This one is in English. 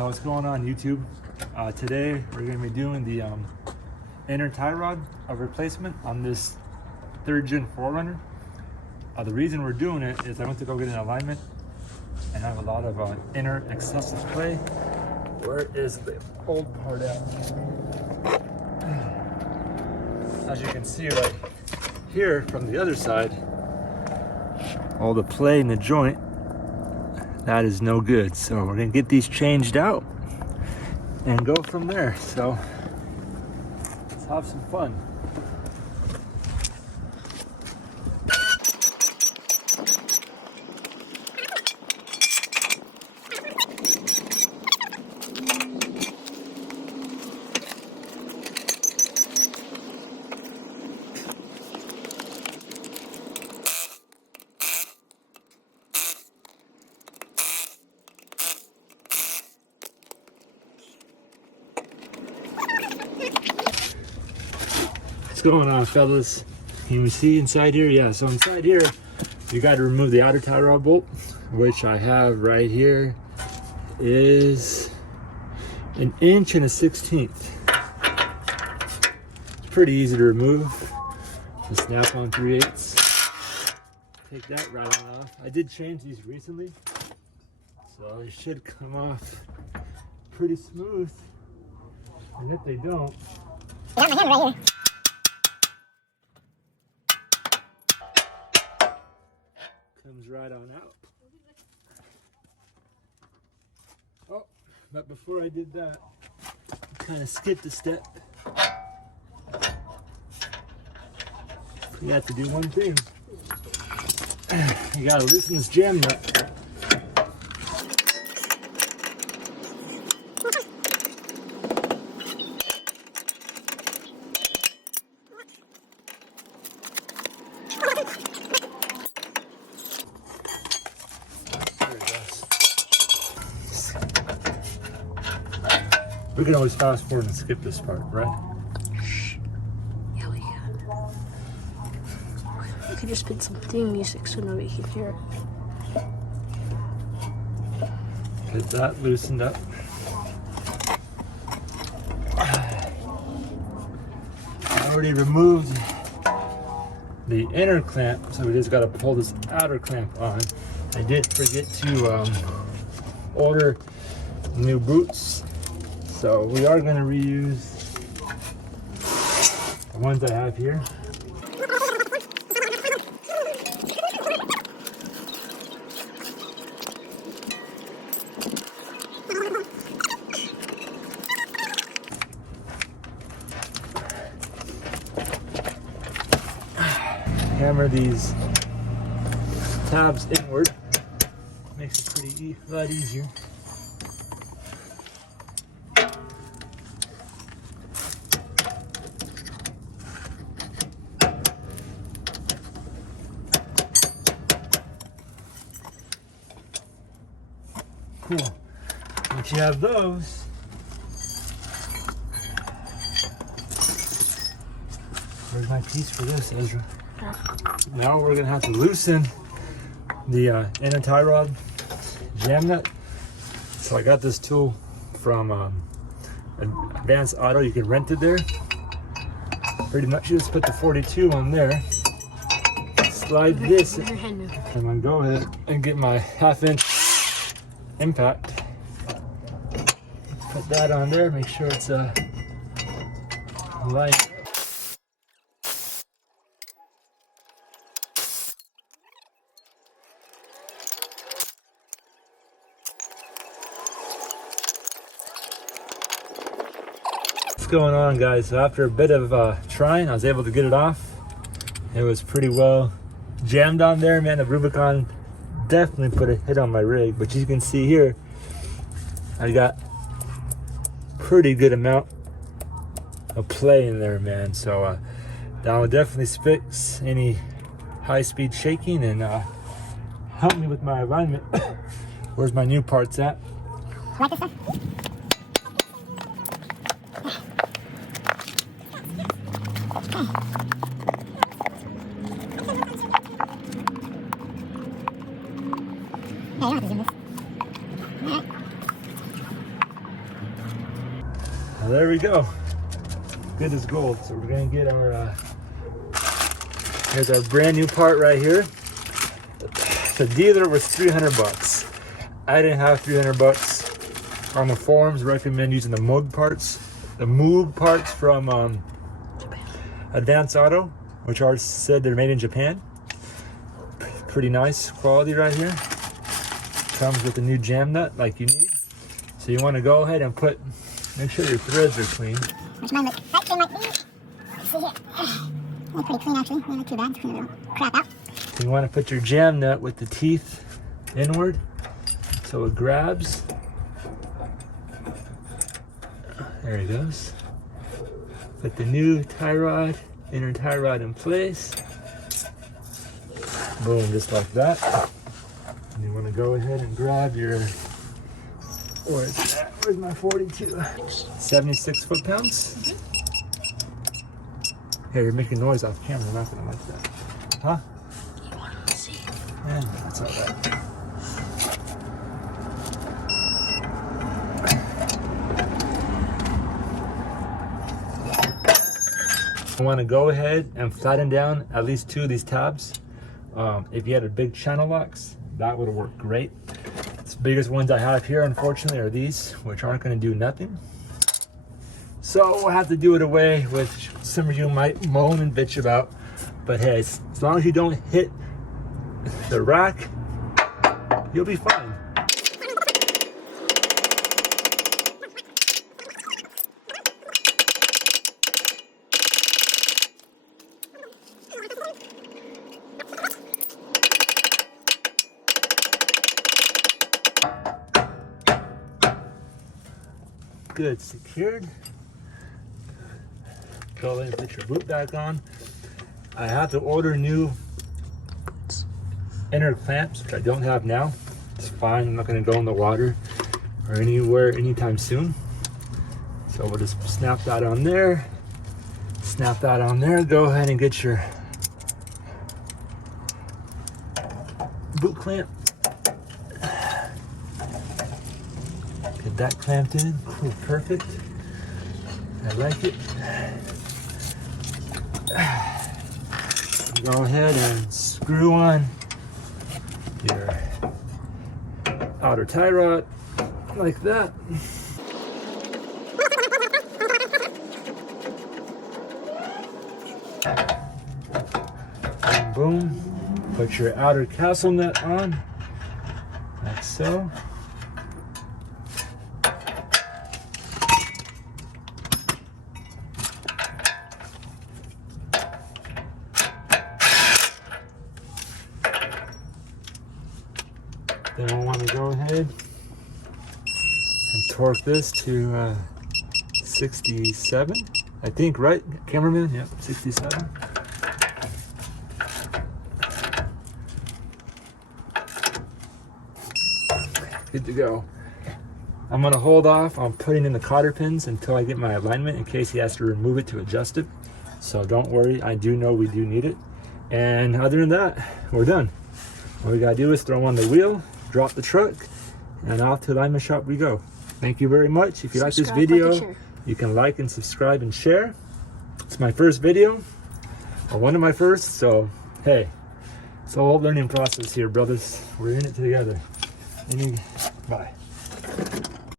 What's going on YouTube? Today we're going to be doing the inner tie rod of replacement on this 3rd gen 4runner. The reason we're doing it is I went to go get an alignment and I have a lot of inner excessive play. Where is the old part at? As you can see right here from the other side, all the play in the joint, that is no good. So we're gonna get these changed out and go from there. So let's have some fun. What's going on, fellas? Can you see inside here? Yeah, so inside here you got to remove the outer tie rod bolt, which I have right here is 1 1/16 inches. It's pretty easy to remove. The snap on 3/8. Take that right on off. I did change these recently, so it should come off pretty smooth. And if they don't, I got my hand right here. comes right on out. Oh, but before I did that, I kind of skipped a step. You got to do one thing. You gotta loosen this jam nut. We can always fast forward and skip this part, right? Yeah, we can. We could just put some theme music so nobody can hear it. Get that loosened up. I already removed the inner clamp, so we just got to pull this outer clamp on. I did forget to order new boots. So we are going to reuse the ones I have here. Hammer these tabs inward. Makes it pretty a lot easier. Cool. Once you have those, where's my piece for this, Ezra? Now we're gonna have to loosen the inner tie rod jam nut. So I got this tool from Advanced Auto. You can rent it there. Pretty much you just put the 42 on there, slide this, and then go ahead and get my 1/2 inch impact. Put that on there, make sure it's light. What's going on, guys? So after a bit of trying, I was able to get it off. It was pretty well jammed on there, man. The Rubicon definitely put a hit on my rig, but you can see here I got pretty good amount of play in there, man. So that will definitely fix any high-speed shaking and help me with my alignment. Where's my new parts at? Like this stuff? Yeah, you don't have to zoom this. Alright. there we go. Good as gold. So we're gonna get our, here's our brand new part right here. The dealer was 300 bucks. I didn't have 300 bucks. On the forums, recommend using the Moog parts from Advanced Auto, which are said they're made in Japan. Pretty nice quality right here. Comes with a new jam nut like you need. So you want to go ahead and make sure your threads are clean. Which mine look right clean like these. Let's see here. They're pretty clean actually. They're not too bad. Just clean a little crap out. You want to put your jam nut with the teeth inward so it grabs. There it goes. Put the new tie rod, inner tie rod in place. Boom, just like that. And you want to go ahead and grab your, where's my 42? 76 foot-pounds. Hey, you're making noise off camera. I'm not gonna like that. Huh? You want to see? Yeah, that's all right. I want to go ahead and flatten down at least 2 of these tabs. If you had a big channel locks, that would have worked great. The biggest ones I have here, unfortunately, are these, which aren't going to do nothing. So we'll have to do it away, which some of you might moan and bitch about. But hey, as long as you don't hit the rack, you'll be fine. Good, secured. Go ahead and put your boot back on. I have to order new inner clamps, which I don't have now. It's fine, I'm not gonna go in the water or anywhere anytime soon. So we'll just snap that on there. Snap that on there. Go ahead and get your boot clamp. Get that clamped in. Cool, perfect. I like it. Go ahead and screw on your outer tie rod like that. And boom. Put your outer castle nut on, like so. Then we'll want to go ahead and torque this to 67, I think, right? Cameraman? Yep, 67. Good to go. I'm going to hold off on putting in the cotter pins until I get my alignment in case he has to remove it to adjust it. So don't worry, I do know we do need it. And other than that, we're done. All we got to do is throw on the wheel, drop the truck, and off to the alignment shop we go. Thank you very much. If you like this video, you can like and subscribe and share. It's my first video, or one of my first, so hey, it's a whole learning process here, brothers. We're in it together. Bye.